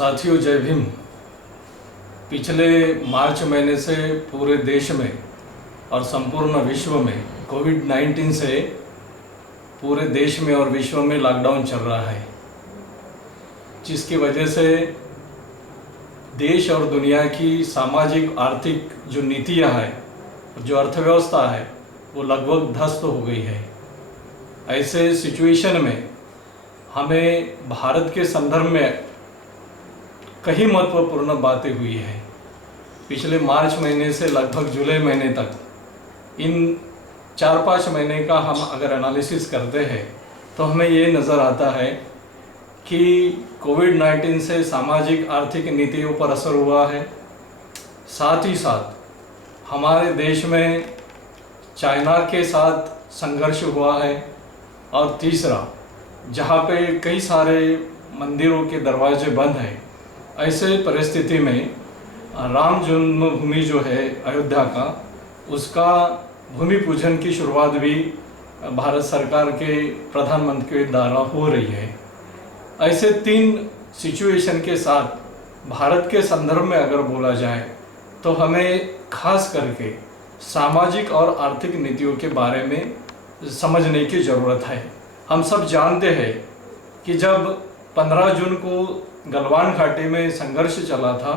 साथियों, जय भीम। पिछले मार्च महीने से पूरे देश में और संपूर्ण विश्व में कोविड-19 से पूरे देश में और विश्व में लॉकडाउन चल रहा है, जिसकी वजह से देश और दुनिया की सामाजिक आर्थिक जो नीतियां हैं, जो अर्थव्यवस्था है, वो लगभग ध्वस्त हो गई है। ऐसे सिचुएशन में हमें भारत के संदर्भ में कई महत्वपूर्ण बातें हुई है। पिछले मार्च महीने से लगभग जुलाई महीने तक इन 4-5 महीने का हम अगर एनालिसिस करते हैं तो हमें ये नज़र आता है कि कोविड-19 से सामाजिक आर्थिक नीतियों पर असर हुआ है। साथ ही साथ हमारे देश में चाइना के साथ संघर्ष हुआ है। और तीसरा, जहाँ पे कई सारे मंदिरों के दरवाजे बंद हैं, ऐसे परिस्थिति में राम जन्मभूमि जो है अयोध्या का, उसका भूमि पूजन की शुरुआत भी भारत सरकार के प्रधानमंत्री के द्वारा हो रही है। ऐसे 3 सिचुएशन के साथ भारत के संदर्भ में अगर बोला जाए तो हमें खास करके सामाजिक और आर्थिक नीतियों के बारे में समझने की ज़रूरत है। हम सब जानते हैं कि जब 15 जून को गलवान घाटी में संघर्ष चला था,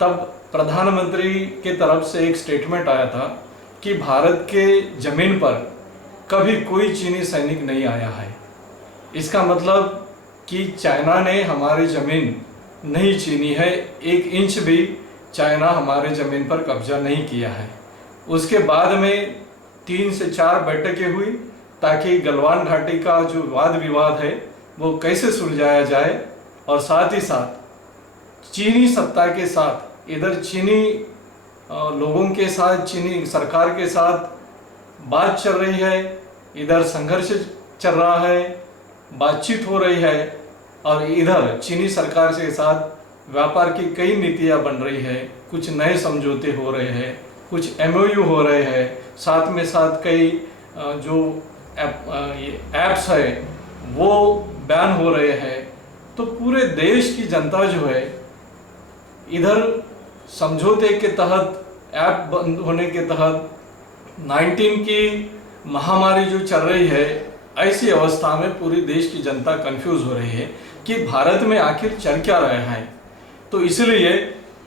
तब प्रधानमंत्री के तरफ से एक स्टेटमेंट आया था कि भारत के ज़मीन पर कभी कोई चीनी सैनिक नहीं आया है। इसका मतलब कि चाइना ने हमारी ज़मीन नहीं छीनी है, 1 इंच भी चाइना हमारे ज़मीन पर कब्जा नहीं किया है। उसके बाद में 3 से 4 बैठकें हुई ताकि गलवान घाटी का जो वाद विवाद है वो कैसे सुलझाया जाए, और साथ ही साथ चीनी सत्ता के साथ, इधर चीनी लोगों के साथ, चीनी सरकार के साथ बात चल रही है, इधर संघर्ष चल रहा है, बातचीत हो रही है, और इधर चीनी सरकार के साथ व्यापार की कई नीतियां बन रही है। कुछ नए समझौते हो रहे हैं, कुछ MOU हो रहे हैं, साथ में साथ कई जो ऐप्स है वो बैन हो रहे हैं। तो पूरे देश की जनता जो है, इधर समझौते के तहत, ऐप बंद होने के तहत 19 की महामारी जो चल रही है, ऐसी अवस्था में पूरी देश की जनता कंफ्यूज हो रही है कि भारत में आखिर चल क्या रहा है। तो इसलिए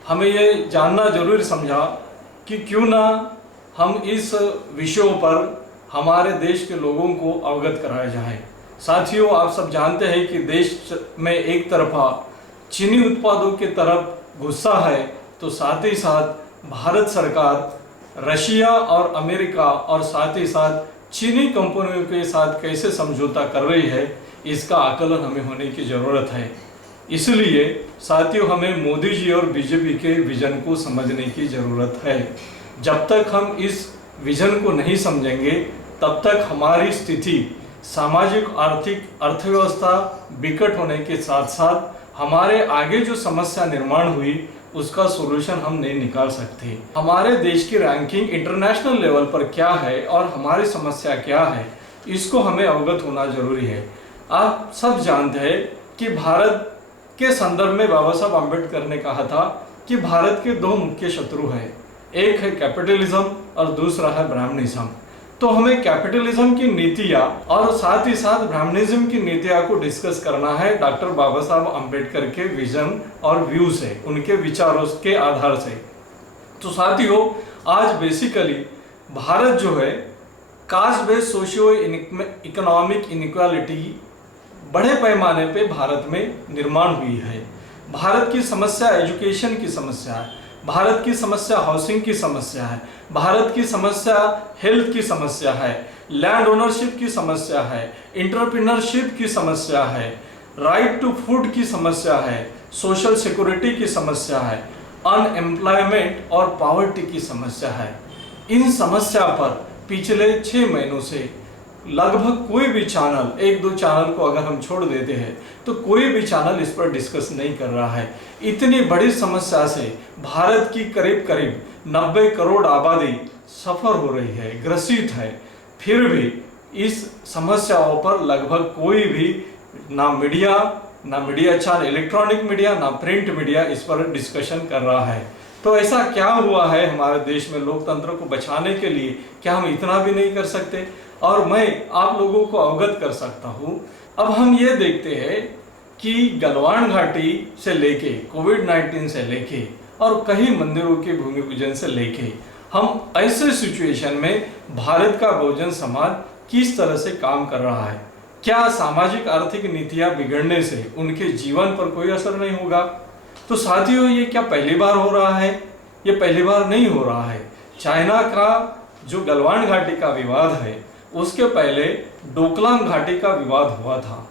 हमें ये जानना जरूर समझा कि क्यों ना हम इस विषयों पर हमारे देश के लोगों को अवगत कराया जाए। साथियों, आप सब जानते हैं कि देश में एक तरफा चीनी उत्पादों की तरफ गुस्सा है, तो साथ ही साथ भारत सरकार रशिया और अमेरिका और साथ ही साथ चीनी कंपनियों के साथ कैसे समझौता कर रही है, इसका आकलन हमें होने की ज़रूरत है। इसलिए साथियों, हमें मोदी जी और बीजेपी के विजन को समझने की ज़रूरत है। जब तक हम इस विजन को नहीं समझेंगे, तब तक हमारी स्थिति सामाजिक आर्थिक अर्थव्यवस्था विकट होने के साथ साथ हमारे आगे जो समस्या निर्माण हुई उसका सॉल्यूशन हम नहीं निकाल सकते। हमारे देश की रैंकिंग इंटरनेशनल लेवल पर क्या है और हमारी समस्या क्या है, इसको हमें अवगत होना जरूरी है। आप सब जानते हैं कि भारत के संदर्भ में बाबा साहब अम्बेडकर ने कहा था कि भारत के 2 मुख्य शत्रु हैं, एक है कैपिटलिज्म और दूसरा है ब्राह्मणिज्म। तो हमें कैपिटलिज्म की नीतियाँ और साथ ही साथ ब्राह्मणिज्म की नीतियाँ को डिस्कस करना है डॉक्टर बाबा साहब अम्बेडकर के विजन और व्यू से, उनके विचारों के आधार से। तो साथियों, आज बेसिकली भारत जो है, caste based socio economic inequality बड़े पैमाने पे भारत में निर्माण हुई है। भारत की समस्या एजुकेशन की समस्या है, भारत की समस्या हाउसिंग की समस्या है, भारत की समस्या हेल्थ की समस्या है, लैंड ओनरशिप की समस्या है, एंटरप्रेन्योरशिप की समस्या है, राइट टू फूड की समस्या है, सोशल सिक्योरिटी की समस्या है, अनएम्प्लॉयमेंट और पॉवर्टी की समस्या है। इन समस्या पर पिछले 6 महीनों से लगभग कोई भी चैनल, 1-2 चैनल को अगर हम छोड़ देते हैं तो कोई भी चैनल इस पर डिस्कस नहीं कर रहा है। इतनी बड़ी समस्या से भारत की करीब करीब 90 करोड़ आबादी सफ़र हो रही है, ग्रसित है। फिर भी इस समस्याओं पर लगभग कोई भी ना मीडिया, ना मीडिया अच्छा, इलेक्ट्रॉनिक मीडिया ना प्रिंट मीडिया इस पर डिस्कशन कर रहा है। तो ऐसा क्या हुआ है हमारे देश में लोकतंत्र को बचाने के लिए? क्या हम इतना भी नहीं कर सकते? और मैं आप लोगों को अवगत कर सकता हूँ। अब हम ये देखते हैं कि गलवान घाटी से लेके कोविड-19 से लेके और कई मंदिरों के भूमि पूजन से लेके हम ऐसे सिचुएशन में भारत का बहुजन समाज किस तरह से काम कर रहा है। क्या सामाजिक आर्थिक नीतियां बिगड़ने से उनके जीवन पर कोई असर नहीं होगा? तो साथियों, ये क्या पहली बार हो रहा है? ये पहली बार नहीं हो रहा है। चाइना का जो गलवान घाटी का विवाद है, उसके पहले डोकलाम घाटी का विवाद हुआ था।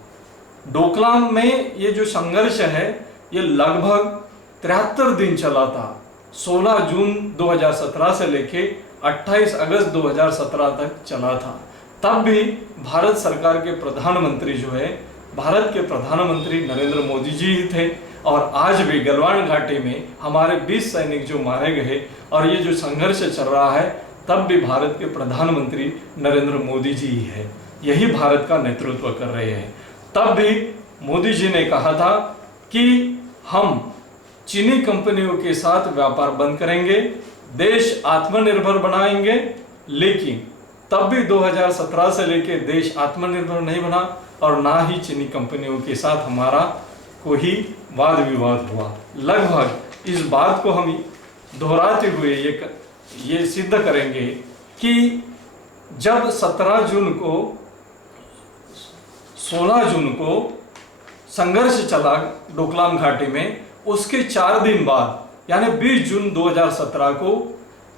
डोकलाम में ये जो संघर्ष है ये लगभग 73 दिन चला था। 16 जून 2017 से लेके 28 अगस्त 2017 तक चला था। तब भी भारत सरकार के प्रधानमंत्री जो है, भारत के प्रधानमंत्री नरेंद्र मोदी जी ही थे। और आज भी गलवान घाटी में हमारे 20 सैनिक जो मारे गए और ये जो संघर्ष चल रहा है, तब भी भारत के प्रधानमंत्री नरेंद्र मोदी जी ही है। यही भारत का नेतृत्व कर रहे हैं। तब भी मोदी जी ने कहा था कि हम चीनी कंपनियों के साथ व्यापार बंद करेंगे, देश आत्मनिर्भर बनाएंगे। लेकिन तब भी 2017 से लेकर देश आत्मनिर्भर नहीं बना और ना ही चीनी कंपनियों के साथ हमारा कोई वाद विवाद हुआ। लगभग इस बात को हम दोहराते हुए ये सिद्ध करेंगे कि जब 16 जून को संघर्ष चला डोकलाम घाटी में, उसके 4 दिन बाद यानी 20 जून 2017 को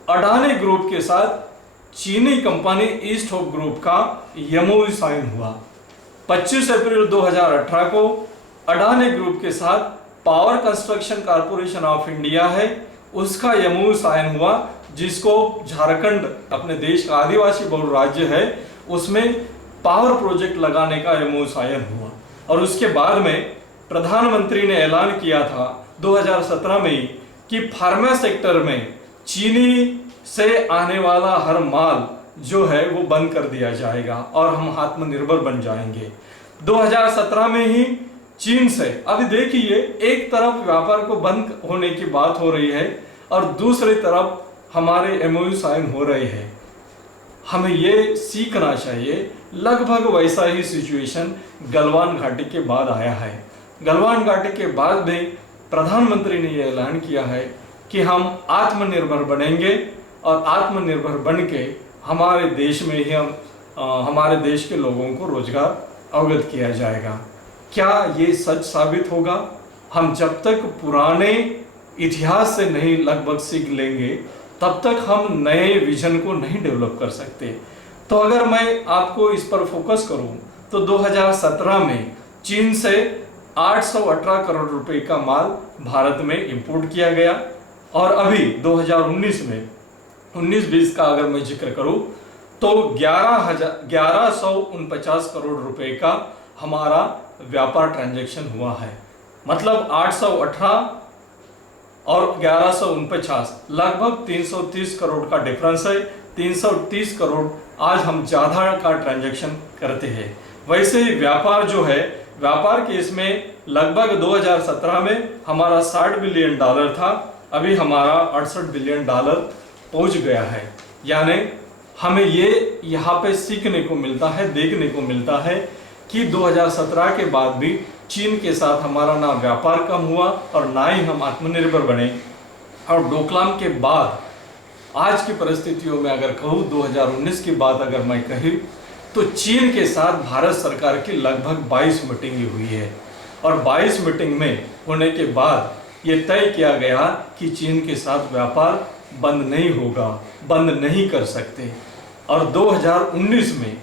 अडानी ग्रुप के साथ चीनी कंपनी ईस्ट होप ग्रुप का एमओयू साइन हुआ। 25 अप्रैल 2018 को अडानी ग्रुप के साथ power construction corporation of India है, उसका एमओयू साइन हुआ, जिसको झारखंड अपने देश का आदिवासी बहुल राज्य है, उसमें पावर प्रोजेक्ट लगाने का एमओयू साइन हुआ। और उसके बाद में प्रधानमंत्री ने ऐलान किया था 2017 में कि फार्मा सेक्टर में चीनी से आने वाला हर माल जो है वो बंद कर दिया जाएगा और हम आत्मनिर्भर बन जाएंगे। 2017 में ही चीन से, अभी देखिए, एक तरफ व्यापार को बंद होने की बात हो रही है और दूसरी तरफ हमारे एमओयू साइन हो रहे हैं। हमें ये सीखना चाहिए। लगभग वैसा ही सिचुएशन गलवान घाटी के बाद आया है। गलवान घाटी के बाद भी प्रधानमंत्री ने यह ऐलान किया है कि हम आत्मनिर्भर बनेंगे और आत्मनिर्भर बन के हमारे देश में ही हमारे देश के लोगों को रोजगार अवगत किया जाएगा। क्या ये सच साबित होगा? हम जब तक पुराने इतिहास से नहीं लगभग सीख लेंगे, तब तक हम नए विजन को नहीं डेवलप कर सकते। तो अगर मैं आपको इस पर फोकस करूं तो 2017 में चीन से 818 करोड़ रुपए का माल भारत में इंपोर्ट किया गया और अभी 2019 में 19-20 का अगर मैं जिक्र करूं तो 1149 करोड़ रुपए का हमारा व्यापार ट्रांजैक्शन हुआ है। मतलब 818 और 1149 लगभग 330 करोड़ का डिफरेंस है। 330 करोड़ आज हम ज़्यादा का ट्रांजैक्शन करते हैं। वैसे ही व्यापार जो है, व्यापार के इसमें लगभग 2017 में हमारा $60 बिलियन था, अभी हमारा $68 बिलियन पहुंच गया है। यानी हमें ये यहाँ पे सीखने को मिलता है, देखने को मिलता है कि 2017 के बाद भी चीन के साथ हमारा ना व्यापार कम हुआ और ना ही हम आत्मनिर्भर बने। और डोकलाम के बाद आज की परिस्थितियों में अगर कहूँ, 2019 की बात अगर मैं कहूँ, तो चीन के साथ भारत सरकार की लगभग 22 मीटिंग हुई है और 22 मीटिंग में होने के बाद ये तय किया गया कि चीन के साथ व्यापार बंद नहीं होगा, बंद नहीं कर सकते। और 2019 में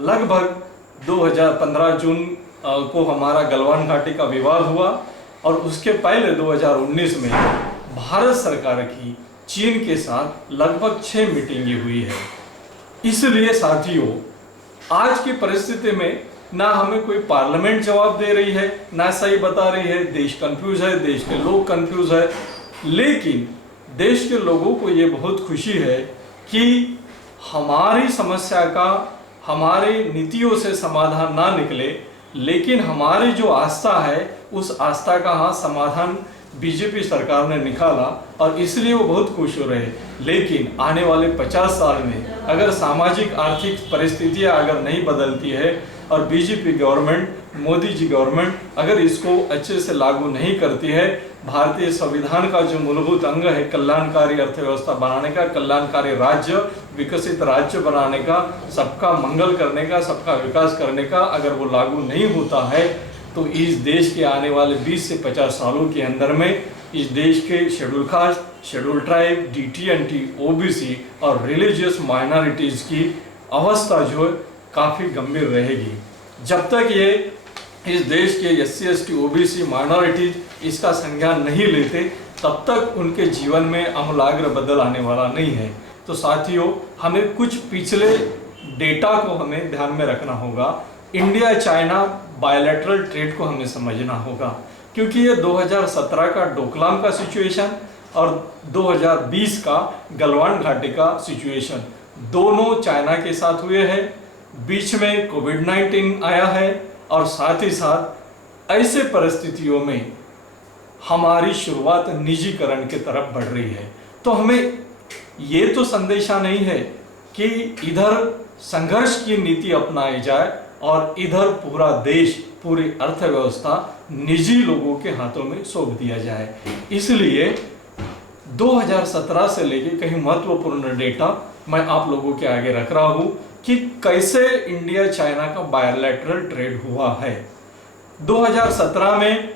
लगभग 2015 जून को हमारा गलवान घाटी का विवाद हुआ और उसके पहले 2019 में भारत सरकार की चीन के साथ लगभग 6 मीटिंगें हुई है। इसलिए साथियों, आज की परिस्थिति में ना हमें कोई पार्लियामेंट जवाब दे रही है, ना सही बता रही है, देश कंफ्यूज है, देश के लोग कंफ्यूज है। लेकिन देश के लोगों को ये बहुत खुशी है कि हमारी समस्या का हमारी नीतियों से समाधान ना निकले, लेकिन हमारी जो आस्था है उस आस्था का हाँ समाधान बीजेपी सरकार ने निकाला और इसलिए वो बहुत खुश हो रहे। लेकिन आने वाले 50 साल में अगर सामाजिक आर्थिक परिस्थितियां अगर नहीं बदलती है और BJP government, Modi ji government अगर इसको अच्छे से लागू नहीं करती है, भारतीय संविधान का जो मूलभूत अंग है कल्याणकारी अर्थव्यवस्था बनाने का, कल्याणकारी राज्य, विकसित राज्य बनाने का, सबका मंगल करने का, सबका विकास करने का, अगर वो लागू नहीं होता है तो इस देश के आने वाले 20 से 50 सालों के अंदर में इस देश के schedule caste, schedule tribe, DT&T, OBC और रिलीजियस माइनॉरिटीज की अवस्था जो है काफ़ी गंभीर रहेगी। जब तक ये इस देश के SC, ST, OBC माइनॉरिटीज इसका संज्ञान नहीं लेते तब तक उनके जीवन में आमूलाग्र बदल आने वाला नहीं है। तो साथियों, हमें कुछ पिछले डेटा को हमें ध्यान में रखना होगा। इंडिया चाइना बायलैटरल ट्रेड को हमें समझना होगा, क्योंकि ये 2017 का डोकलाम का सिचुएशन और 2020 का गलवान घाटी का सिचुएशन दोनों चाइना के साथ हुए हैं। बीच में कोविड-19 आया है और साथ ही साथ ऐसे परिस्थितियों में हमारी शुरुआत निजीकरण की तरफ बढ़ रही है। तो हमें ये तो संदेशा नहीं है कि इधर संघर्ष की नीति अपनाई जाए और इधर पूरा देश, पूरी अर्थव्यवस्था निजी लोगों के हाथों में सौंप दिया जाए। इसलिए 2017 से लेके कहीं महत्वपूर्ण डेटा मैं आप लोगों के आगे रख रहा हूं कि कैसे इंडिया चाइना का बायलैटरल ट्रेड हुआ है। 2017 में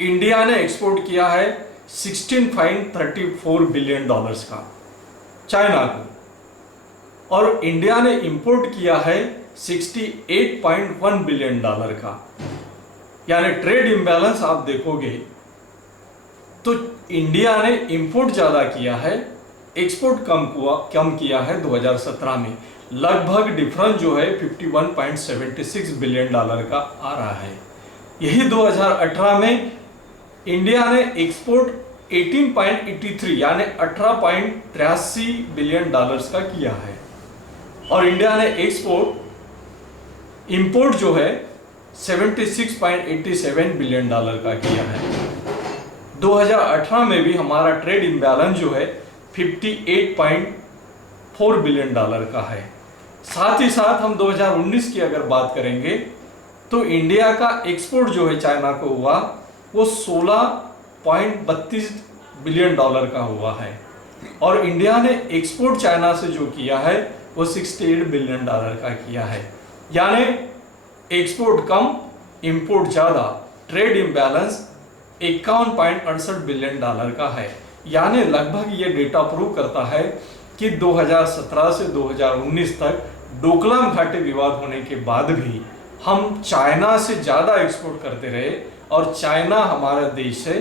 इंडिया ने एक्सपोर्ट किया है $16.34 बिलियन का चाइना को, और इंडिया ने इंपोर्ट किया है $68.1 बिलियन का। यानी ट्रेड इम्बैलेंस आप देखोगे तो इंडिया ने इंपोर्ट ज्यादा किया है, एक्सपोर्ट कम किया है 2017 में। लगभग डिफरेंस जो है $51.76 बिलियन का आ रहा है। यही 2018 में इंडिया ने एक्सपोर्ट 18.83 यानी 18.83 बिलियन डॉलर्स का किया है, और इंडिया ने एक्सपोर्ट इंपोर्ट जो है 76.87 बिलियन डॉलर का किया है। 2018 में भी हमारा ट्रेड इम्बैलेंस जो है 58.4 बिलियन डॉलर का है। साथ ही साथ हम 2019 की अगर बात करेंगे तो इंडिया का एक्सपोर्ट जो है चाइना को हुआ वो 16.32 बिलियन डॉलर का हुआ है, और इंडिया ने एक्सपोर्ट चाइना से जो किया है वो 68 बिलियन डॉलर का किया है। यानी एक्सपोर्ट कम, इंपोर्ट ज्यादा, ट्रेड इम्बैलेंस 51.68 बिलियन डॉलर का है। यानी लगभग ये डेटा प्रूव करता है कि 2017 से 2019 तक डोकलाम घाटी विवाद होने के बाद भी हम चाइना से ज्यादा एक्सपोर्ट करते रहे और चाइना हमारे देश से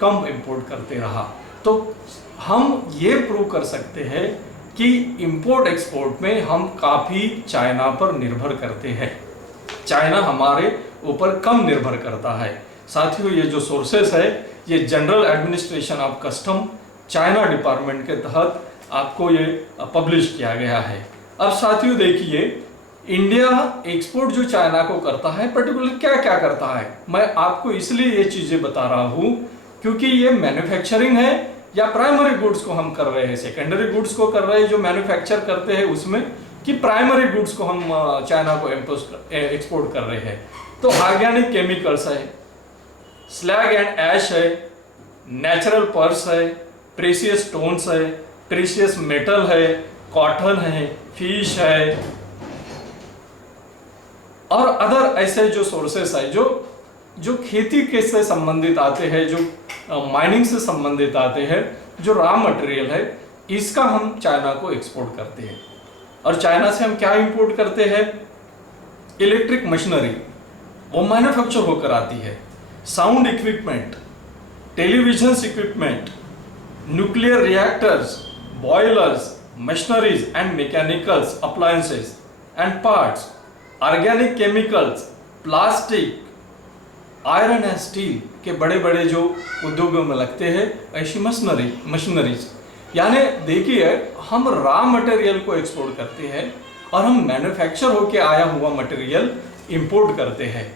कम इंपोर्ट करते रहा। तो हम ये प्रूव कर सकते हैं कि इंपोर्ट एक्सपोर्ट में हम काफ़ी चाइना पर निर्भर करते हैं, चाइना हमारे ऊपर कम निर्भर करता है। साथियों, ये जो सोर्सेस है ये general administration of custom China department के तहत आपको ये पब्लिश किया गया है। अब साथियों देखिए, इंडिया एक्सपोर्ट जो चाइना को करता है पर्टिकुलर क्या क्या करता है, मैं आपको इसलिए ये चीज़ें बता रहा हूँ क्योंकि ये मैन्युफैक्चरिंग है या प्राइमरी गुड्स को हम कर रहे हैं, सेकेंडरी गुड्स को कर रहे हैं जो मैन्युफैक्चर करते हैं उसमें, कि प्राइमरी गुड्स को हम चाइना को एक्सपोर्ट कर रहे हैं। तो ऑर्गेनिक केमिकल्स है, स्लैग एंड ऐश है, नेचुरल पर्स है, प्रेशियस स्टोन्स है, प्रेशियस मेटल है, कॉटन है, फिश है और अदर ऐसे जो सोर्सेस है जो खेती के से संबंधित आते हैं, जो माइनिंग से संबंधित आते हैं, जो रॉ मटेरियल है, इसका हम चाइना को एक्सपोर्ट करते हैं। और चाइना से हम क्या इंपोर्ट करते हैं? इलेक्ट्रिक मशीनरी, वो मैन्युफैक्चर होकर आती है, sound equipment, television equipment, nuclear reactors, boilers, machineries and mechanicals appliances and parts, organic chemicals, plastic, iron and steel के बड़े बड़े जो उद्योगों में लगते हैं ऐसी मशीनरीज। यानी देखिए, हम रॉ मटेरियल को एक्सपोर्ट करते हैं और हम मैन्युफैक्चर होके आया हुआ मटेरियल इंपोर्ट करते हैं।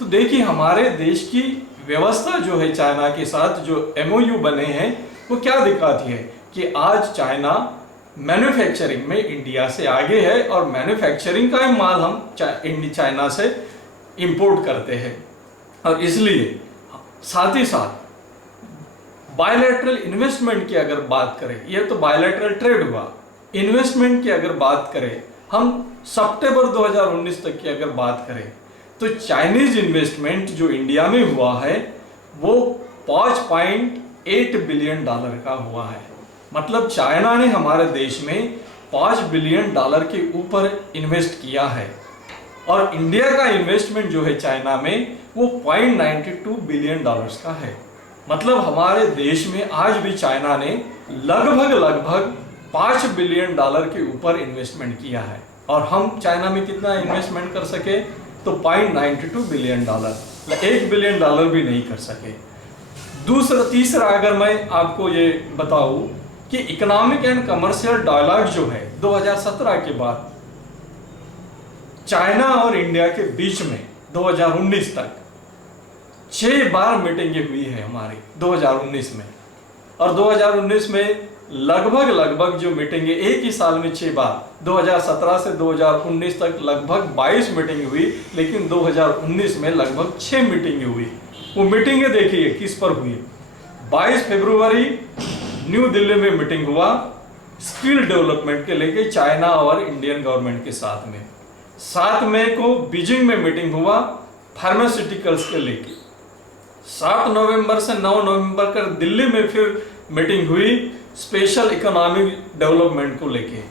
तो देखिए, हमारे देश की व्यवस्था जो है चाइना के साथ जो एमओयू बने हैं वो क्या दिखाती है कि आज चाइना मैन्युफैक्चरिंग में इंडिया से आगे है और मैन्युफैक्चरिंग का ही माल हम चाइना से इंपोर्ट करते हैं। और इसलिए साथ ही साथ बायलैटरल इन्वेस्टमेंट की अगर बात करें, ये तो बायलैटरल ट्रेड हुआ, इन्वेस्टमेंट की अगर बात करें हम सितंबर 2019 तक की अगर बात करें तो चाइनीज इन्वेस्टमेंट जो इंडिया में हुआ है वो 5.8 बिलियन डॉलर का हुआ है। मतलब चाइना ने हमारे देश में 5 बिलियन डॉलर के ऊपर इन्वेस्ट किया है और इंडिया का इन्वेस्टमेंट जो है चाइना में वो 0.92 बिलियन डॉलर्स का है। मतलब हमारे देश में आज भी चाइना ने लगभग 5 बिलियन डॉलर के ऊपर इन्वेस्टमेंट किया है और हम चाइना में कितना इन्वेस्टमेंट कर सके तो 0.92 बिलियन डॉलर, 1 बिलियन डॉलर भी नहीं कर सके। तीसरा अगर मैं आपको ये बताऊं कि इकोनॉमिक एंड कमर्शियल डायलॉग जो है 2017 के बाद चाइना और इंडिया के बीच में 2019 तक 6 बार मीटिंगें हुई है हमारी 2019 में, और 2019 में लगभग जो मीटिंगें एक ही साल में 6 बार, 2017 से 2019 तक लगभग 22 मीटिंग हुई, लेकिन 2019 में लगभग 6 मीटिंगें हुई। वो मीटिंगें देखिए किस पर हुई। 22 फरवरी न्यू दिल्ली में मीटिंग हुआ स्किल डेवलपमेंट के लेके चाइना और इंडियन गवर्नमेंट के साथ में। 7 मई को बीजिंग में मीटिंग हुआ फार्मास्यूटिकल्स के लेके। 7 नवंबर से 9 नवंबर कर दिल्ली में फिर मीटिंग हुई स्पेशल इकोनॉमिक डेवलपमेंट को लेके।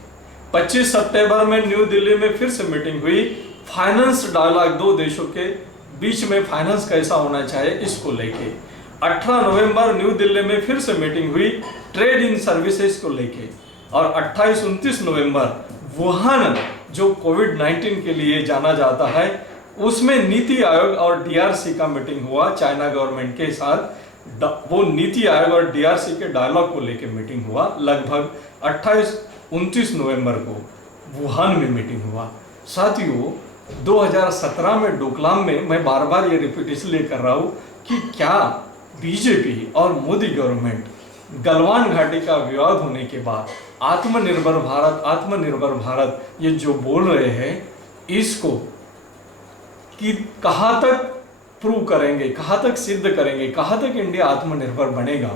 25 सितंबर में न्यू दिल्ली में फिर से मीटिंग हुई फाइनेंस डायलॉग, 2 देशों के बीच में फाइनेंस कैसा होना चाहिए इसको लेके। 18 नवंबर न्यू दिल्ली में फिर से मीटिंग हुई ट्रेड इन सर्विसेज को लेके। और 28-29 नवंबर वुहान जो कोविड-19 के लिए जाना जाता है उसमें नीति आयोग और डीआरसी का मीटिंग हुआ चाइना गवर्नमेंट के साथ। वो नीति आयोग और डीआरसी के डायलॉग को लेके मीटिंग हुआ। लगभग 28-29 नवंबर को वुहान में मीटिंग हुआ। साथियों 2017 में डोकलाम में, मैं बार बार ये रिपीट इसलिए कर रहा हूँ कि क्या बीजेपी और मोदी गवर्नमेंट गलवान घाटी का विवाद होने के बाद आत्मनिर्भर भारत ये जो बोल रहे हैं इसको कि कहाँ तक प्रूव करेंगे, कहाँ तक सिद्ध करेंगे, कहाँ तक इंडिया आत्मनिर्भर बनेगा,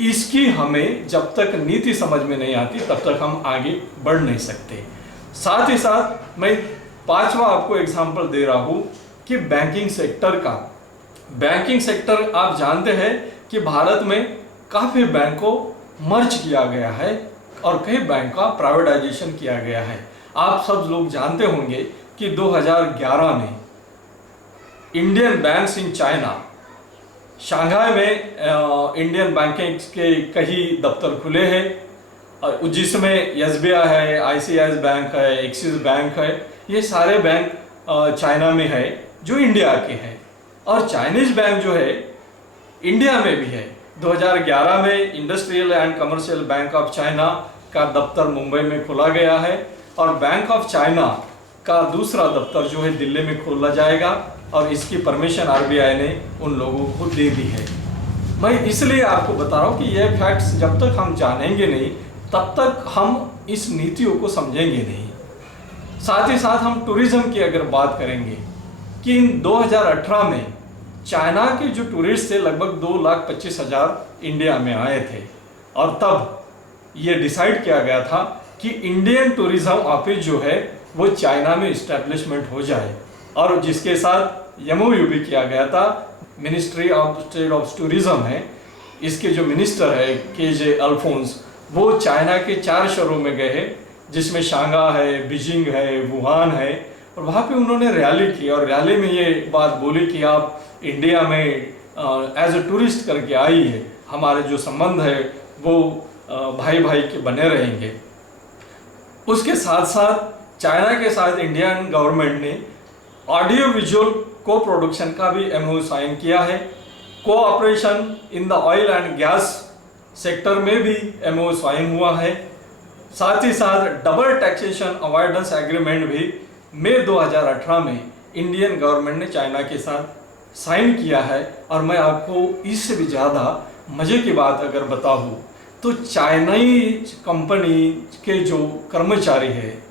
इसकी हमें जब तक नीति समझ में नहीं आती तब तक हम आगे बढ़ नहीं सकते। साथ ही साथ मैं 5वां आपको एग्जांपल दे रहा हूँ कि बैंकिंग सेक्टर आप जानते हैं कि भारत में काफ़ी बैंक को मर्ज किया गया है और कई बैंक का प्राइवेटाइजेशन किया गया है। आप सब लोग जानते होंगे कि 2011 में Indian banks in China, Shanghai में इंडियन बैंकिंग के कई दफ्तर खुले हैं जिसमें एसबीआई है, आईसीआईसीआई बैंक है, एक्सिस बैंक है। ये सारे बैंक चाइना में है जो इंडिया के हैं और चाइनीज बैंक जो है इंडिया में भी है। 2011 में industrial and commercial bank of China का दफ्तर मुंबई में खोला गया है और बैंक ऑफ चाइना का दूसरा दफ्तर जो है दिल्ली में खोला जाएगा और इसकी परमिशन आरबीआई ने उन लोगों को दे दी है। मैं इसलिए आपको बता रहा हूँ कि ये फैक्ट्स जब तक हम जानेंगे नहीं तब तक हम इस नीतियों को समझेंगे नहीं। साथ ही साथ हम टूरिज्म की अगर बात करेंगे कि इन 2018 में चाइना के जो टूरिस्ट थे लगभग 2,25,000 इंडिया में आए थे और तब ये डिसाइड किया गया था कि इंडियन टूरिज्म ऑफिस जो है वो चाइना में इस्टेब्लिशमेंट हो जाए और जिसके साथ एमओयू भी किया गया था। Ministry of state of tourism है, इसके जो मिनिस्टर है केजे अल्फोंस वो चाइना के 4 शहरों में गए हैं जिसमें शंघाई है, बीजिंग है, वुहान है और वहाँ पे उन्होंने रैली की और रैली में ये बात बोली कि आप इंडिया में एज ए टूरिस्ट करके आई है, हमारे जो संबंध है वो भाई भाई के बने रहेंगे। उसके साथ साथ चाइना के साथ इंडियन गवर्नमेंट ने ऑडियो विजुअल को प्रोडक्शन का भी एमओयू साइन किया है। Cooperation in the oil and gas sector में भी एमओयू साइन हुआ है। साथ ही साथ डबल टैक्सेशन अवॉइडेंस एग्रीमेंट भी मई 2018 में इंडियन गवर्नमेंट ने चाइना के साथ साइन किया है। और मैं आपको इससे भी ज़्यादा मज़े की बात अगर बताऊँ तो चाइनीज कंपनी के जो कर्मचारी है,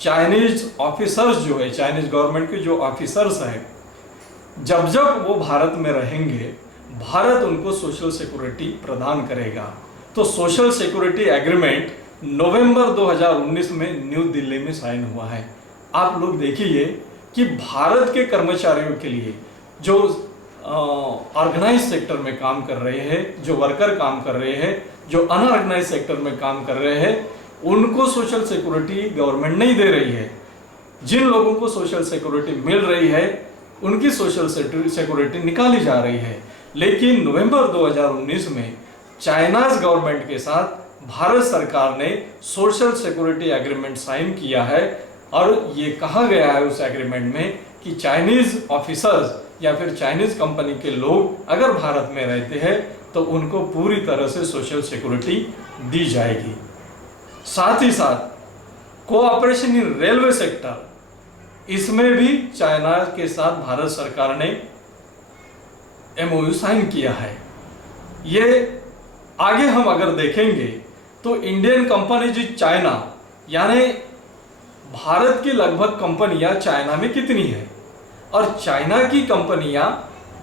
चाइनीज ऑफिसर्स जो है, चाइनीज गवर्नमेंट के जो ऑफिसर्स हैं, जब जब वो भारत में रहेंगे भारत उनको सोशल सिक्योरिटी प्रदान करेगा। तो सोशल सिक्योरिटी एग्रीमेंट नवंबर 2019 में न्यू दिल्ली में साइन हुआ है। आप लोग देखिए कि भारत के कर्मचारियों के लिए जो ऑर्गेनाइज सेक्टर में काम कर रहे हैं, जो वर्कर काम कर रहे हैं, जो अनऑर्गेनाइज सेक्टर में काम कर रहे हैं, उनको सोशल सिक्योरिटी गवर्नमेंट नहीं दे रही है। जिन लोगों को सोशल सिक्योरिटी मिल रही है उनकी सोशल सिक्योरिटी निकाली जा रही है। लेकिन नवंबर 2019 में चाइनाज गवर्नमेंट के साथ भारत सरकार ने सोशल सिक्योरिटी एग्रीमेंट साइन किया है और ये कहा गया है उस एग्रीमेंट में कि चाइनीज ऑफिसर्स या फिर चाइनीज कंपनी के लोग अगर भारत में रहते हैं तो उनको पूरी तरह से सोशल सिक्योरिटी दी जाएगी। साथ ही साथ कोऑपरेशन इन रेलवे सेक्टर, इसमें भी चाइना के साथ भारत सरकार ने एमओयू साइन किया है। ये आगे हम अगर देखेंगे तो इंडियन कंपनी जो चाइना, यानी भारत की लगभग कंपनियां चाइना में कितनी है और चाइना की कंपनियां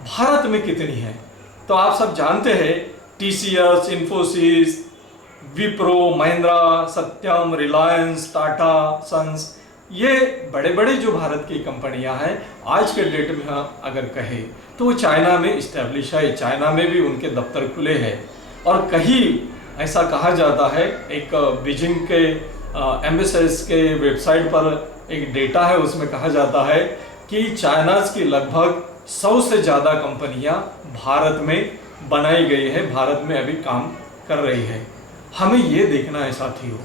भारत में कितनी हैं, तो आप सब जानते हैं टीसीएस, इन्फोसिस, विप्रो, महिंद्रा, सत्यम, रिलायंस, टाटा सन्स, ये बड़े बड़े जो भारत की कंपनियां हैं आज के डेट में अगर कहें तो वो चाइना में इस्टेब्लिश है। चाइना में भी उनके दफ्तर खुले हैं और कहीं ऐसा कहा जाता है, एक बीजिंग के एम्बेसडर्स के वेबसाइट पर एक डेटा है, उसमें कहा जाता है कि चाइना की लगभग 100 से ज़्यादा कंपनियां भारत में बनाई गई है, भारत में अभी काम कर रही है। हमें ये देखना है साथियों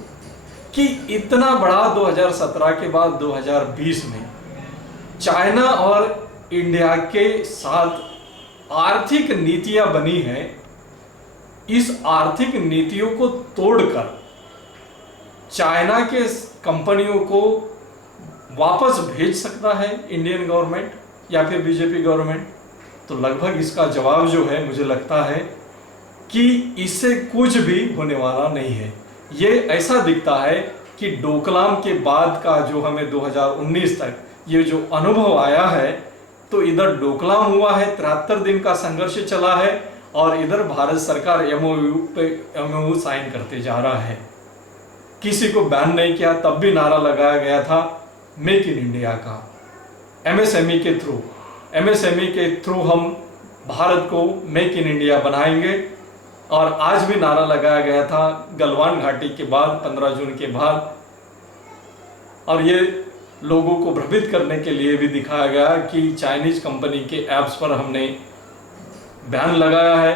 कि इतना बड़ा 2017 के बाद 2020 में चाइना और इंडिया के साथ आर्थिक नीतियां बनी हैं। इस आर्थिक नीतियों को तोड़कर चाइना के कंपनियों को वापस भेज सकता है इंडियन गवर्नमेंट या फिर बीजेपी गवर्नमेंट, तो लगभग इसका जवाब जो है मुझे लगता है कि इससे कुछ भी होने वाला नहीं है। ये ऐसा दिखता है कि डोकलाम के बाद का जो हमें 2019 तक ये जो अनुभव आया है, तो इधर डोकलाम हुआ है, 73 दिन का संघर्ष चला है और इधर भारत सरकार एमओयू साइन करते जा रहा है। किसी को बैन नहीं किया, तब भी नारा लगाया गया था मेक इन इंडिया का, एमएसएमई के थ्रू हम भारत को मेक इन इंडिया बनाएंगे। और आज भी नारा लगाया गया था गलवान घाटी के बाद, 15 जून के बाद, और ये लोगों को भ्रमित करने के लिए भी दिखाया गया कि चाइनीज कंपनी के ऐप्स पर हमने बैन लगाया है।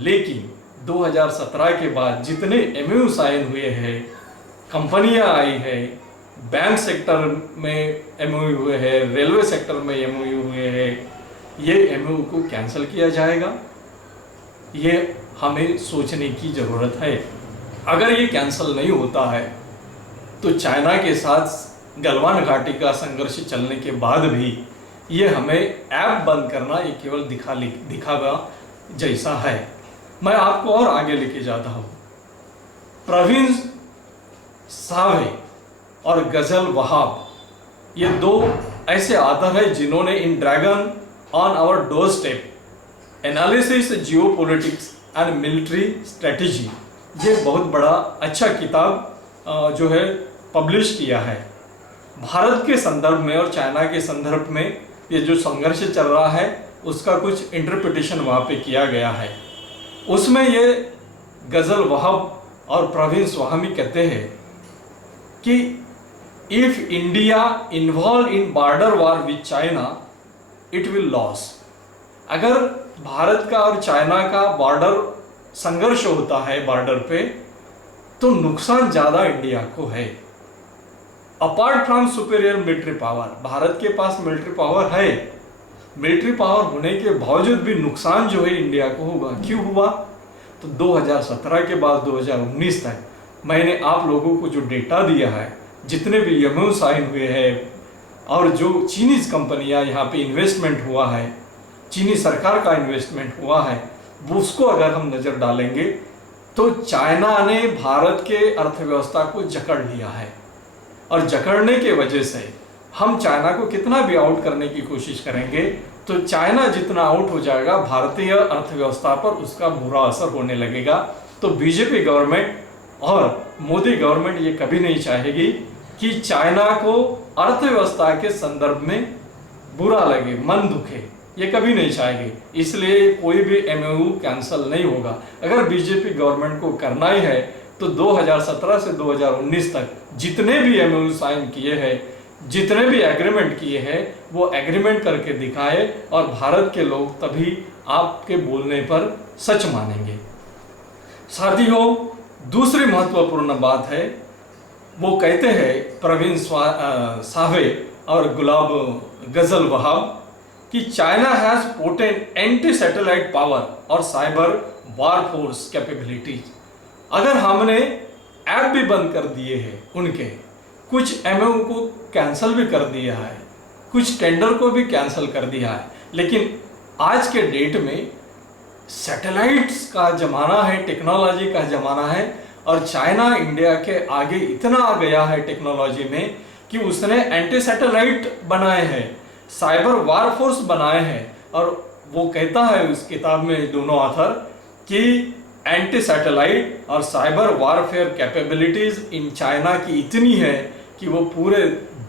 लेकिन 2017 के बाद जितने एमओयू साइन हुए हैं, कंपनियां आई है, बैंक सेक्टर में एमओयू हुए हैं, रेलवे सेक्टर में एमओयू हुए हैं, ये एमओयू को कैंसिल किया जाएगा। ये हमें सोचने की ज़रूरत है। अगर ये कैंसिल नहीं होता है तो चाइना के साथ गलवान घाटी का संघर्ष चलने के बाद भी ये हमें ऐप बंद करना ये केवल दिखावा जैसा है। मैं आपको और आगे लेके जाता हूँ। प्रवीण सावे और गजल वहाब, ये दो ऐसे आथर हैं जिन्होंने in dragon on our doorstep analysis geopolitics and military strategy, ये बहुत बड़ा अच्छा किताब जो है पब्लिश किया है। भारत के संदर्भ में और चाइना के संदर्भ में ये जो संघर्ष चल रहा है उसका कुछ इंटरप्रिटेशन वहाँ पे किया गया है। उसमें ये गजल वहाब और प्रवीण स्वामी कहते हैं कि if India involve in border war with China it will loss. अगर भारत का और चाइना का बॉर्डर संघर्ष होता है बॉर्डर पे, तो नुकसान ज्यादा इंडिया को है। Apart from superior military power, Bharat के पास मिलिट्री पावर है, मिलिट्री पावर होने के बावजूद भी नुकसान जो है इंडिया को होगा। क्यों हुआ? तो 2017 के बाद 2019 तक मैंने आप लोगों को जो डेटा दिया है, जितने भी एमओयू साइन हुए हैं और जो चीनीज कंपनियां यहाँ पे इन्वेस्टमेंट हुआ है, चीनी सरकार का इन्वेस्टमेंट हुआ है, वो उसको अगर हम नज़र डालेंगे तो चाइना ने भारत के अर्थव्यवस्था को जकड़ लिया है। और जकड़ने के वजह से हम चाइना को कितना भी आउट करने की कोशिश करेंगे तो चाइना जितना आउट हो जाएगा, भारतीय अर्थव्यवस्था पर उसका बुरा असर होने लगेगा। तो बीजेपी गवर्नमेंट और मोदी गवर्नमेंट ये कभी नहीं चाहेगी कि चाइना को अर्थव्यवस्था के संदर्भ में बुरा लगे, मन दुखे, ये कभी नहीं चाहेगी। इसलिए कोई भी एमओयू कैंसिल नहीं होगा। अगर बीजेपी गवर्नमेंट को करना ही है तो 2017 से 2019 तक जितने भी एमओयू साइन किए हैं, जितने भी एग्रीमेंट किए हैं, वो एग्रीमेंट करके दिखाए और भारत के लोग तभी आपके बोलने पर सच मानेंगे। साथियों, दूसरी महत्वपूर्ण बात है, वो कहते हैं प्रवीण सावे और गुलाब गजल वहाब कि China has potent anti satellite power और साइबर वारफोर्स कैपेबिलिटीज। अगर हमने ऐप भी बंद कर दिए हैं, उनके कुछ एमओयू को कैंसिल भी कर दिया है, कुछ टेंडर को भी कैंसिल कर दिया है, लेकिन आज के डेट में सैटेलाइट्स का ज़माना है, टेक्नोलॉजी का ज़माना है और चाइना इंडिया के आगे इतना आ गया है टेक्नोलॉजी में कि उसने एंटी सैटेलाइट बनाए हैं, साइबर वारफोर्स बनाए हैं। और वो कहता है उस किताब में दोनों ऑथर कि एंटी सैटेलाइट और cyber warfare capabilities in China की इतनी है कि वो पूरे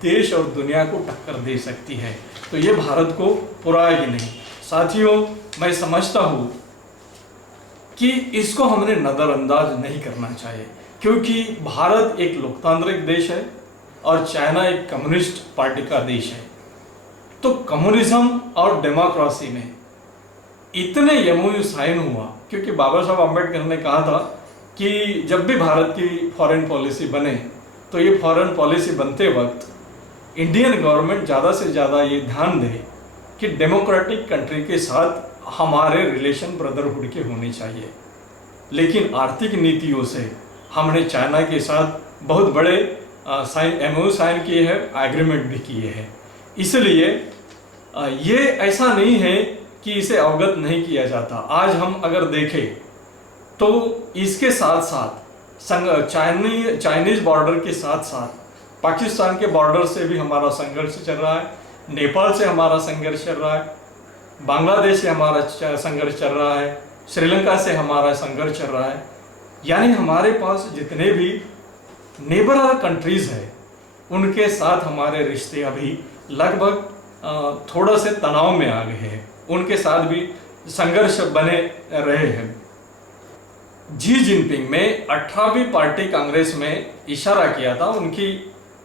देश और दुनिया को टक्कर दे सकती है। तो ये भारत को पुराएगी नहीं। साथियों, मैं समझता हूँ कि इसको हमने नज़रअंदाज नहीं करना चाहिए, क्योंकि भारत एक लोकतांत्रिक देश है और चाइना एक कम्युनिस्ट पार्टी का देश है। तो कम्युनिज्म और डेमोक्रेसी में इतने एमओयू साइन हुआ क्योंकि बाबा साहब अम्बेडकर ने कहा था कि जब भी भारत की फॉरेन पॉलिसी बने तो ये फॉरेन पॉलिसी बनते वक्त इंडियन गवर्नमेंट ज़्यादा से ज़्यादा ये ध्यान दे कि डेमोक्रेटिक कंट्री के साथ हमारे रिलेशन ब्रदरहुड के होने चाहिए। लेकिन आर्थिक नीतियों से हमने चाइना के साथ बहुत बड़े एमओयू साइन किए हैं, एग्रीमेंट भी किए हैं। इसलिए ये ऐसा नहीं है कि इसे अवगत नहीं किया जाता। आज हम अगर देखें तो इसके साथ साथ चाइनीज बॉर्डर के साथ साथ पाकिस्तान के बॉर्डर से भी हमारा संघर्ष चल रहा है, नेपाल से हमारा संघर्ष चल रहा है, बांग्लादेश से हमारा संघर्ष चल रहा है, श्रीलंका से हमारा संघर्ष चल रहा है। यानी हमारे पास जितने भी नेबरर कंट्रीज हैं उनके साथ हमारे रिश्ते अभी लगभग थोड़ा से तनाव में आ गए हैं, उनके साथ भी संघर्ष बने रहे हैं। जी जिनपिंग ने 18वीं पार्टी कांग्रेस में इशारा किया था, उनकी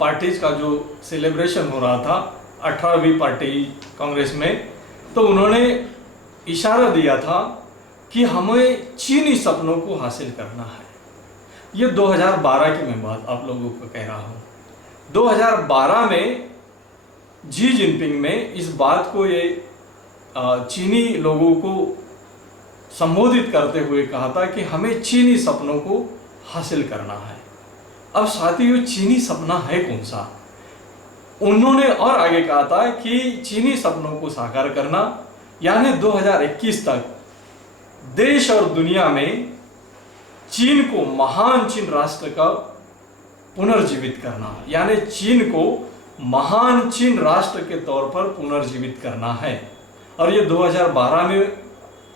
पार्टीज का जो सेलिब्रेशन हो रहा था 18वीं पार्टी कांग्रेस में, तो उन्होंने इशारा दिया था कि हमें चीनी सपनों को हासिल करना है। ये 2012 की मैं बात आप लोगों को कह रहा हूँ। 2012 में जी जिनपिंग ने इस बात को ये चीनी लोगों को संबोधित करते हुए कहा था कि हमें चीनी सपनों को हासिल करना है। अब साथियों, चीनी सपना है कौन सा? उन्होंने और आगे कहा था कि चीनी सपनों को साकार करना यानी 2021 तक देश और दुनिया में चीन को महान चीन राष्ट्र का पुनर्जीवित करना, यानी चीन को महान चीन राष्ट्र के तौर पर पुनर्जीवित करना है। और ये 2012 में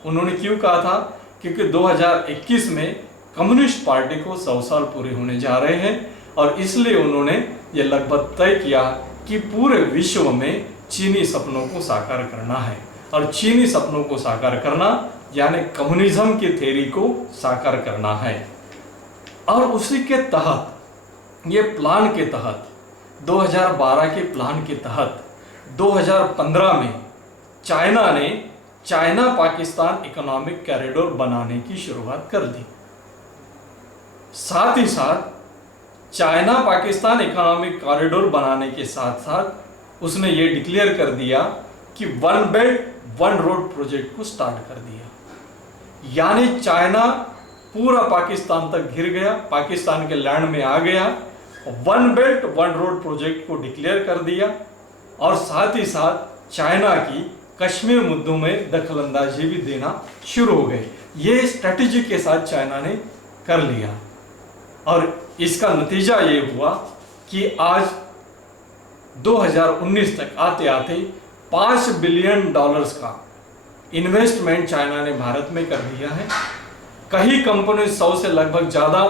उन्होंने क्यों कहा था? क्योंकि 2021 में कम्युनिस्ट पार्टी को 100 साल पूरे होने जा रहे हैं और इसलिए उन्होंने ये लगभग तय किया कि पूरे विश्व में चीनी सपनों को साकार करना है। और चीनी सपनों को साकार करना यानी कम्युनिज्म की थ्योरी को साकार करना है। और उसी के तहत, ये प्लान के तहत, 2012 के प्लान के तहत 2015 में चाइना ने चाइना पाकिस्तान इकोनॉमिक कॉरिडोर बनाने की शुरुआत कर दी। साथ ही साथ चाइना पाकिस्तान इकोनॉमिक कॉरिडोर बनाने के साथ साथ उसने ये डिक्लेयर कर दिया कि one belt one road project को स्टार्ट कर दिया। यानी चाइना पूरा पाकिस्तान तक घिर गया, पाकिस्तान के लैंड में आ गया, one belt one road project को डिक्लेयर कर दिया और साथ ही साथ चाइना की कश्मीर मुद्दों में दखलंदाजी भी देना शुरू हो गए। ये स्ट्रेटेजी के साथ चाइना ने कर लिया और इसका नतीजा ये हुआ कि आज 2019 तक आते आते $5 बिलियन का इन्वेस्टमेंट चाइना ने भारत में कर दिया है। कई कंपनी 100 से लगभग ज़्यादा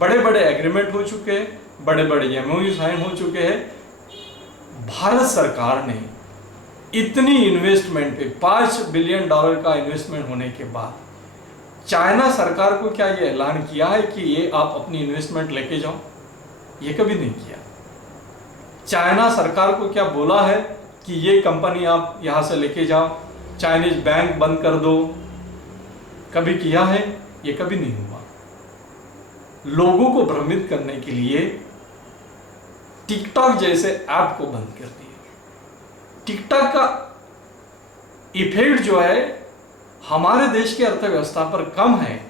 बड़े बड़े एग्रीमेंट हो चुके हैं, बड़े बड़े MOU साइन हो चुके हैं। भारत सरकार ने इतनी इन्वेस्टमेंट पे $5 बिलियन का इन्वेस्टमेंट होने के बाद चाइना सरकार को क्या ये ऐलान किया है कि ये आप अपनी इन्वेस्टमेंट लेके जाओ? ये कभी नहीं किया। चाइना सरकार को क्या बोला है कि ये कंपनी आप यहां से लेके जाओ, चाइनीज बैंक बंद कर दो? कभी किया है? ये कभी नहीं हुआ। लोगों को भ्रमित करने के लिए टिकटॉक जैसे ऐप को बंद कर दिया। टिकटॉक का इफेक्ट जो है हमारे देश की अर्थव्यवस्था पर कम है,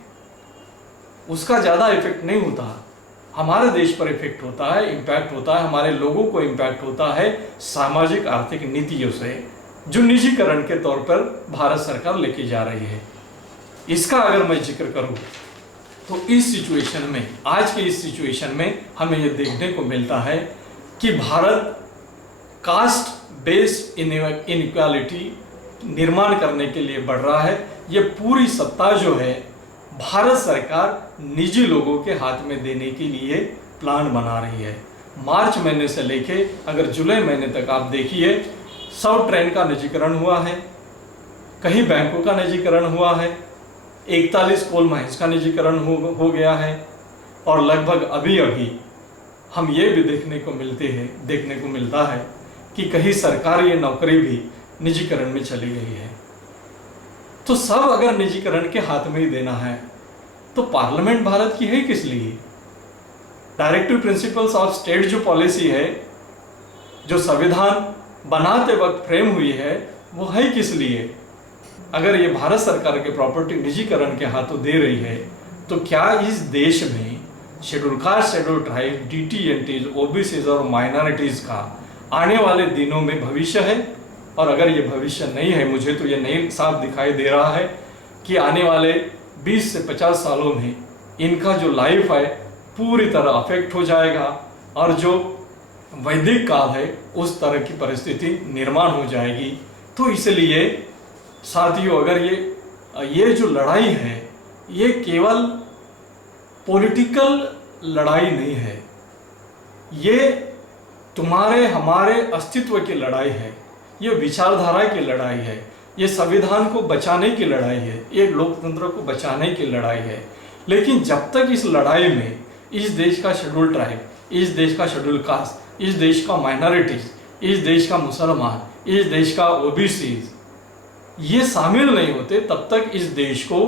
उसका ज्यादा इफेक्ट नहीं होता। हमारे देश पर इफेक्ट होता है, इम्पैक्ट होता है, हमारे लोगों को इम्पैक्ट होता है सामाजिक आर्थिक नीतियों से, जो निजीकरण के तौर पर भारत सरकार लेके जा रही है। इसका अगर मैं जिक्र करूं तो इस सिचुएशन में, आज के इस सिचुएशन में हमें यह देखने को मिलता है कि भारत कास्ट बेस्ड इनइक्वालिटी निर्माण करने के लिए बढ़ रहा है। ये पूरी सत्ता जो है भारत सरकार निजी लोगों के हाथ में देने के लिए प्लान बना रही है। मार्च महीने से लेके अगर जुलाई महीने तक आप देखिए, 100 ट्रेन का निजीकरण हुआ है, कई बैंकों का निजीकरण हुआ है, 41 कोल माइंस का निजीकरण हो गया है और लगभग अभी अभी हम ये भी देखने को मिलता है कि कहीं सरकारी नौकरी भी निजीकरण में चली गई है। तो सब अगर निजीकरण के हाथ में ही देना है तो पार्लियामेंट भारत की है किस लिए? डायरेक्टिव प्रिंसिपल्स ऑफ स्टेट जो पॉलिसी है, जो संविधान बनाते वक्त फ्रेम हुई है, वो है किस लिए? अगर ये भारत सरकार के प्रॉपर्टी निजीकरण के हाथों दे रही है तो क्या इस देश में schedule caste, schedule tribe, DT&Ts, OBCs और माइनॉरिटीज का आने वाले दिनों में भविष्य है? और अगर ये भविष्य नहीं है, मुझे तो ये नहीं साफ दिखाई दे रहा है कि आने वाले 20 से 50 सालों में इनका जो लाइफ है पूरी तरह अफेक्ट हो जाएगा और जो वैदिक काल है उस तरह की परिस्थिति निर्माण हो जाएगी। तो इसलिए साथियों, अगर ये जो लड़ाई है ये केवल पॉलिटिकल लड़ाई नहीं है, ये तुम्हारे हमारे अस्तित्व की लड़ाई है, ये विचारधारा की लड़ाई है, ये संविधान को बचाने की लड़ाई है, ये लोकतंत्र को बचाने की लड़ाई है। लेकिन जब तक इस लड़ाई में इस देश का शेड्यूल ट्राइब, इस देश का शेड्यूल कास्ट, इस देश का माइनॉरिटीज, इस देश का मुसलमान, इस देश का OBCs ये शामिल नहीं होते, तब तक इस देश को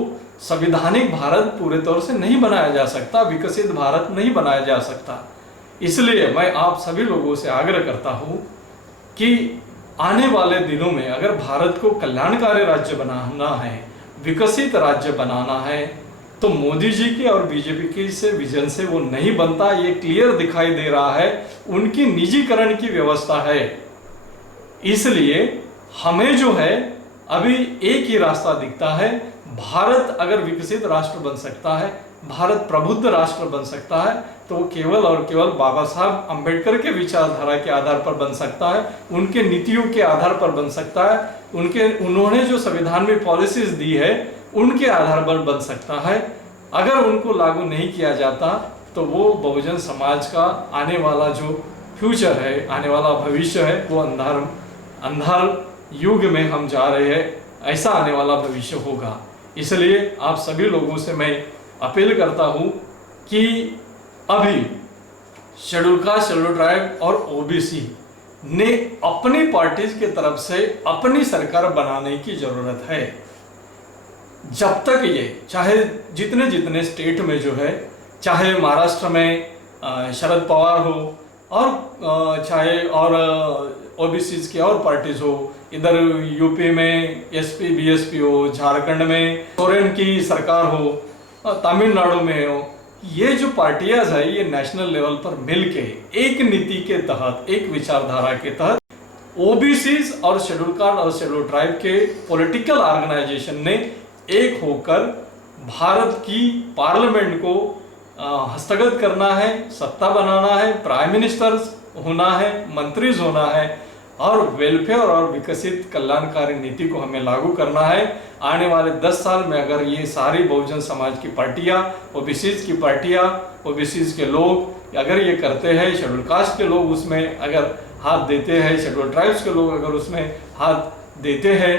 संविधानिक भारत पूरे तौर से नहीं बनाया जा सकता, विकसित भारत नहीं बनाया जा सकता। इसलिए मैं आप सभी लोगों से आग्रह करता हूँ कि आने वाले दिनों में अगर भारत को कल्याणकारी राज्य बनाना है, विकसित राज्य बनाना है, तो मोदी जी के और बीजेपी के से विजन से वो नहीं बनता। ये क्लियर दिखाई दे रहा है, उनकी निजीकरण की व्यवस्था है। इसलिए हमें जो है अभी एक ही रास्ता दिखता है। भारत अगर विकसित राष्ट्र बन सकता है, भारत प्रबुद्ध राष्ट्र बन सकता है, तो केवल और केवल बाबा साहब अंबेडकर के विचारधारा के आधार पर बन सकता है, उनके नीतियों के आधार पर बन सकता है, उन्होंने जो संविधान में पॉलिसीज दी है उनके आधार पर बन सकता है। अगर उनको लागू नहीं किया जाता तो वो बहुजन समाज का आने वाला जो फ्यूचर है, आने वाला भविष्य है, वो अंधार युग में हम जा रहे हैं, ऐसा आने वाला भविष्य होगा। इसलिए आप सभी लोगों से मैं अपील करता हूँ कि अभी शेड्यूल कास्ट, शेड्यूल ट्राइब और OBC ने अपनी पार्टीज की तरफ से अपनी सरकार बनाने की जरूरत है। जब तक ये चाहे जितने स्टेट में जो है, चाहे महाराष्ट्र में शरद पवार हो और चाहे और OBCs की और पार्टीज हो, इधर यूपी में SP BSP हो, झारखंड में सोरेन की सरकार हो, तमिलनाडु में हो, ये जो पार्टियां है ये नेशनल लेवल पर मिलके एक नीति के तहत, एक विचारधारा के तहत ओबीसीज और शेड्यूल कास्ट और शेड्यूल ट्राइब के पॉलिटिकल ऑर्गेनाइजेशन ने एक होकर भारत की पार्लियामेंट को हस्तगत करना है, सत्ता बनाना है, प्राइम मिनिस्टर होना है, मंत्रीज होना है और वेलफेयर और विकसित कल्याणकारी नीति को हमें लागू करना है। आने वाले 10 साल में अगर ये सारी बहुजन समाज की पार्टियां, ओबीसीज की पार्टियां, ओबीसीज के लोग अगर ये करते हैं, शेड्यूल कास्ट के लोग उसमें अगर हाथ देते हैं, शेड्यूल ट्राइब्स के लोग अगर उसमें हाथ देते हैं,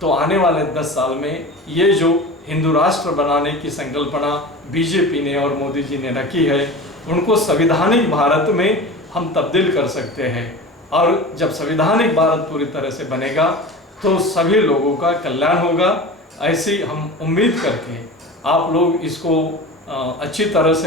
तो आने वाले 10 साल में ये जो हिंदू राष्ट्र बनाने की संकल्पना बीजेपी ने और मोदी जी ने रखी है, उनको संवैधानिक भारत में हम तब्दील कर सकते हैं। और जब संवैधानिक भारत पूरी तरह से बनेगा तो सभी लोगों का कल्याण होगा। ऐसी हम उम्मीद करके आप लोग इसको अच्छी तरह से